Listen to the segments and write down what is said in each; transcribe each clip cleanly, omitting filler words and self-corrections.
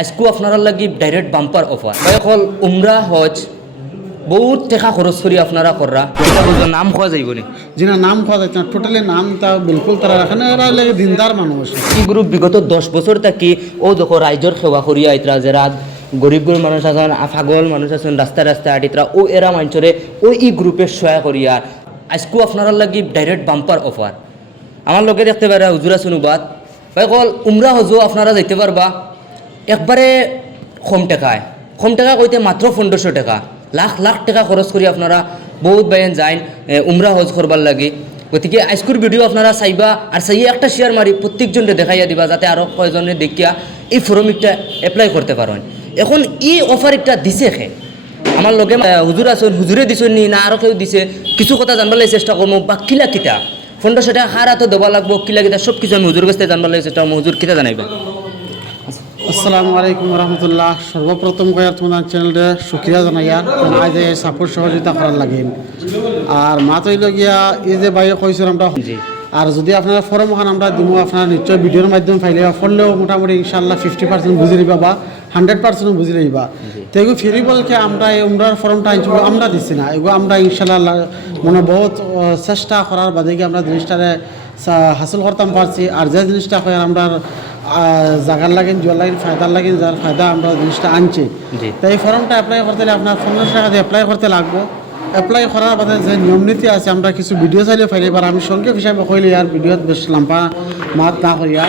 আজকেও আপনার লাগি ডাইরেক্ট বাম্পার অফার এখন উমরা হজ বহুত টাকা খরচ করি আপনারা কররা নাম খাওয়া যাইব নি জি না, নাম খাওয়া যাচ্ছে না, টোটালি নাম তা বিলকুল তারা এখানে এরা লাগে দিনদার মানুষ। এই গ্রুপ বিগত 10 বছর থাকি ও দেখো রাইজর সেবা করিয়া আইতরা যারা গরিব গরিব মানুষ আছেন ফাগল মানুষ আছেন রাস্তায় রাস্তায় আটিতরা ও এরা মানুষরে ও এই গ্রুপের সহায় করিয়া আজকেও আপনারা লাগি ডাইরেক্ট বাম্পার অফার আমার লোকে দেখতে পারে হুজুরা শুনুবাদ ভাই কল উমরা হজও আপনারা যাইতে পারবা একবারে কম টাকা কইতে মাত্র 1500 টাকা, লাখ লাখ টাকা খরচ করি আপনারা বহুত বাইন যাইন উমরা হজ করবার লাগে। গতিকে আজকের ভিডিও আপনারা চাইবা আর চাইয়ে একটা শেয়ার মারি প্রত্যেকজনকে দেখাইয়া দিবা যাতে আরও কয়জনে দেখিয়া এই ফরমিকটা এপ্লাই করতে পারেন। এখন এই অফার একটা দিছে খে আমার লগে হুজুর আছেন, হুজুরে দিছেন নি না আরও কেউ দিছে, কিছু কথা জানবার লাগে চেষ্টা করবো বা কিলা কিতা 1500 টাকা হার হাতও দেওয়া লাগবো, কিলা কিতা সব কিছু আমি হুজুর কাছ থেকে জানবার লাগে চেষ্টা করবো। হুজুর কিতা জানাইবা? আসসালামু আলাইকুম রহমতুল্লাহ। সর্বপ্রথম কয়ার তোমার চ্যানেলটা সুক্রিয়া জানাইয়া আজ এই সাপোর্ট সহযোগিতা করার লাগে। আর মাত হইল গিয়া এই যে বাইরে কইছেন আমরা, আর যদি আপনারা ফর্ম ওখানে আমরা দিব আপনারা নিশ্চয় ভিডিওর মাধ্যমে ফাইলে ফললেও মোটামুটি ইনশাল্লাহ 50% বুঝে নিবা বা 100% বুঝে নিবা। তো এগুলো ফেরি বলকে আমরা এই উমরার ফর্মটা আমরা দিচ্ছি না, এগুলো আমরা ইনশাল্লাহ মানে বহুত চেষ্টা করার বাদে গিয়ে আমরা জিনিসটারে হাসিল করতাম পারছি। আর যে জিনিসটা হয় আমরা জাগার লাগেন জল লাগেন ফায়দার লাগেন, যার ফায়দা আমরা জিনিসটা আনছি। তাই এই ফর্মটা অ্যাপ্লাই করতে হলে আপনার 1500 টাকা দিয়ে অ্যাপ্লাই করতে লাগবো। অ্যাপ্লাই করার বাদে যে নিয়ম নীতি আছে আমরা কিছু ভিডিও চাইলে ফাইলে এবার আমি সংক্ষেপ হিসাবে কইলে আর ভিডিওত বেশ লম্বা মাত না করিয়া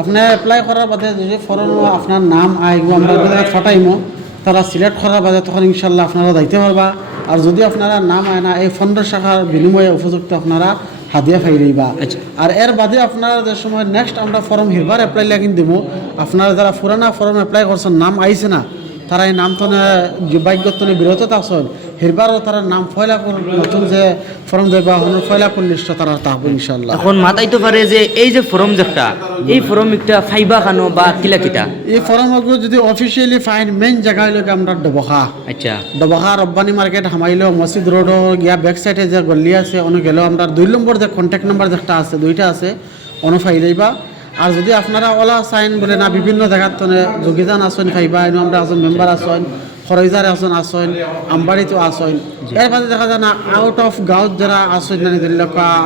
আপনার অ্যাপ্লাই করার বাদে যদি ফর্ম আপনার নাম আইব আমরা ফটাইমো, তারা সিলেক্ট করার বাদে তখন ইনশাল্লাহ আপনারা যাইতে পারবা। আর যদি আপনারা নাম আয় না এই 1500 টাকার বিনিময়ে উপযুক্ত আপনারা হাদিয়া ফাইলেইবা। আর এর বাদে আপনারা যে সময় নেক্সট আমরা ফর্ম হিরবার অ্যাপ্লাই লাগিয়ে দেবো, আপনারা যারা পুরানা ফর্ম অ্যাপ্লাই করছেন নাম আইছে না তারা এই নাম তো বাক্যতনে বিরত থাকছেন হিরবারও তারা নাম ফয়লা নতুন যে ফর্ম দেবা ফয়লা করে নিশ্চয় তারা থাকবো ইনশাল্লাহ। এখন মাথায় তো পারে যে এই যে ফর্ম যেটা এই ফর্ম একটা ফাইবা খানো বা কিলা কিটা এই ফর্মগুলো যদি অফিসিয়ালি ফাইন মেইন জায়গা হইলে আমরা ডবখা ডবখা রব্বানি মার্কেট হামাইলো মসজিদ রোড গিয়া ব্যাক সাইডে যে গল্লি আছে অন্য গেলেও আমরা 2 নম্বর যে কন্ট্যাক্ট নাম্বার যেটা আছে দুইটা আছে অন্য ফাইলেইবা। আর যদি আপনারা ওলা সাইন বলে না বিভিন্ন জায়গার তো যোগীদান আসেন খাইবা এনে আমরা আসেন মেম্বার আসেন খরইজার আসেন আসেন আমবাড়িতেও আসেন। এর বাদে দেখা যায় না আউট অফ গাঁৱত যারা আসেন না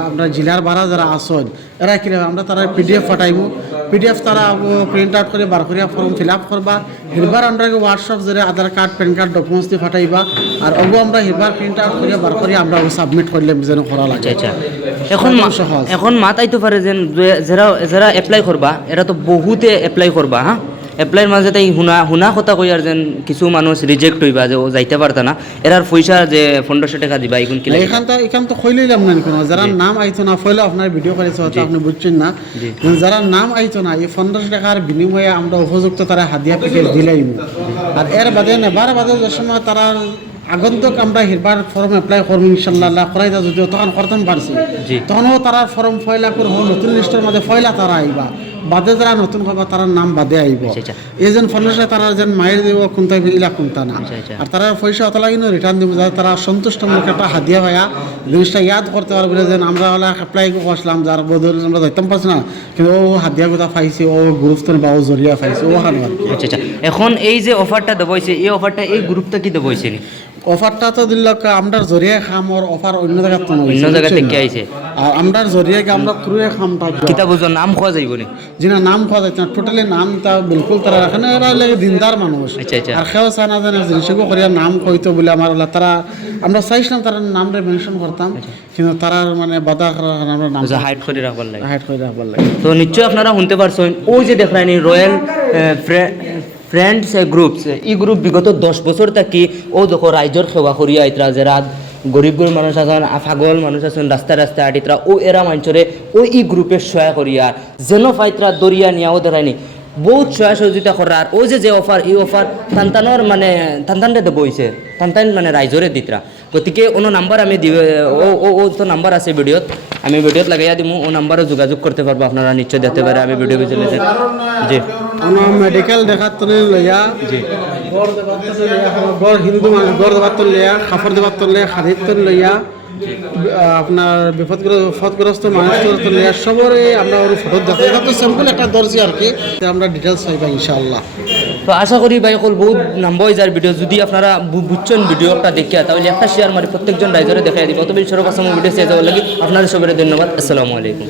আমরা জেলার বাড়া যারা আসেন এরা কি আমরা তারা PDF ফাটাইব, PDF তারা প্রিন্ট আউট করে বার করিয়া ফর্ম ফিল আপ করবা। হিরবার আমরা হোয়াটসঅ্যাপ জেরে আধার কার্ড প্যান কার্ড ডকুমেন্টস দিয়ে ফাটাইবা আর ওগো আমরা হিরবার প্রিন্ট আউট করিয়া বার করিয়া আমরা সাবমিট করলে যেন করা লাগে। এখন মাথায় তো পারে যে যারা এপ্লাই করবা এরা তো বহুতে এপ্লাই করবা। হ্যাঁ এপ্লাইয়ের মাঝে তাই হুনা কথা কই আর যেন কিছু মানুষ রিজেক্ট হইবা যে ও যাইতে পারতা না এরার পয়সা যে 1500 টাকা দিবা এখন কি এখান তো কইলাম না কোনো যারা নাম আইতো না ফলে আপনার ভিডিও করেছে হয়তো আপনি বুঝছেন না, যারা নাম আইতো না এই 1500 টাকার বিনিময়ে আমরা উপযুক্ত তারা হাদিয়া প্যাকেজ দিলাইম। আর এর বাদে নেবার বাদে যে সময় তারা আগন্তক আমরা হিরবার ফর্ম অ্যাপ্লাই করবো ইনশাল্লাহ করাই যা যদি তখন করতাম পারছি তখনও তারা ফর্ম ফয়লা করবো নতুন লিস্টের মধ্যে ফয়লা তারা আইবা বাদে যারা নতুন করবা তার নাম বাদে আইব। এই যেন 1500 তারা যেন মায়ের দিব কোনটা ইলা কোনটা না। আর তারা পয়সা অত লাগে না রিটার্ন দিব যাতে তারা সন্তুষ্ট মুখে একটা হাদিয়া ভাইয়া জিনিসটা ইয়াদ করতে পারবে যেন আমরা হলে অ্যাপ্লাই করছিলাম যার বদলে আমরা যাইতাম পারছি না কিন্তু ও হাদিয়া কথা পাইছি ও গ্রুপ বা ও জরিয়া পাইছে ও হান। এখন এই যে অফারটা দেবইছে এই অফারটা এই গ্রুপটা কি দেবইছে নি? অফারটা তো দিল আমরা জরিয়া খামর অফার অন্য জায়গা থেকে আইছে আর আমরা জরিয়া আমরা ক্রুয়ে খামটা কিতা বুঝো নাম খাওয়া যাইব নি? জি না, নাম খাওয়া যাচ্ছে না, টোটালি নাম তা বিলকুল তারা এখানে এরা লাগে দিনদার মানুষ। আর খেয়েও চা না জানে জিনিসগুলো করিয়া নাম কইতো বলে আমার তারা আমরা চাইছিলাম তারা নামটা মেনশন করতাম কিন্তু তারার মানে বাধা আমরা নাম হাইড করে রাখবার লাগে। তো নিশ্চয়ই আপনারা শুনতে পারছেন ওই যে দেখলেন রয়্যাল ফ্রেন্ডস গ্রুপস এই গ্রুপ বিগত 10 বছর থাকি ও দেখো রাইজর সেবা করিয়া আইতরা যারা গরিব গরিব মানুষ আছেন ফাগল মানুষ আছেন রাস্তায় রাস্তায় আটিতরা ও এরা মানুষরে ওই এই গ্রুপের সহায় করিয়া যেন ফাইতরা দরিয়া নিয়াও দেখায়নি বহুত সহায় সহযোগিতা করার ওই যে অফার এই অফার তান্তানোর মানে তান্তানরে দেবো হয়েছে তান্তান মানে রাইজরে দিতরা। গতিকে কোনো নাম্বার আমি দিব ও তো নাম্বার আছে ভিডিওত আমি ভিডিওত লাগাইয়া দিব ও নাম্বারও যোগাযোগ করতে পারবো আপনারা নিশ্চয় দেখতে পারে আমি ভিডিও ভিজুয়ালে জি মেডিকেল দেখার তো লইয়া জি গড় হিন্দু মানুষ গড় দেবার তো লইয়া কাপড় দেবার তো লইয়া খাদির তো লইয়া আপনার বিপদগ্রস্ত মানুষের তো লইয়া সবরে আমরা ওর ফটো দেখা তো সিম্পল একটা দর্জি আর কি আমরা ডিটেলস পাইবা ইনশাআল্লাহ। তো আশা করি ভাই কল বহুত নাম্বার হয়ে যার ভিডিও যদি আপনারা বুঝছেন ভিডিওটা দেখিয়া তাহলে একটা শেয়ার মারি প্রত্যেকজন রাইজরে দেখাই দিব তবে সর্বপ্রথম ভিডিও শেয়ার যাওয়ার লাগে আপনাদের সবাই ধন্যবাদ। আসসালামু আলাইকুম।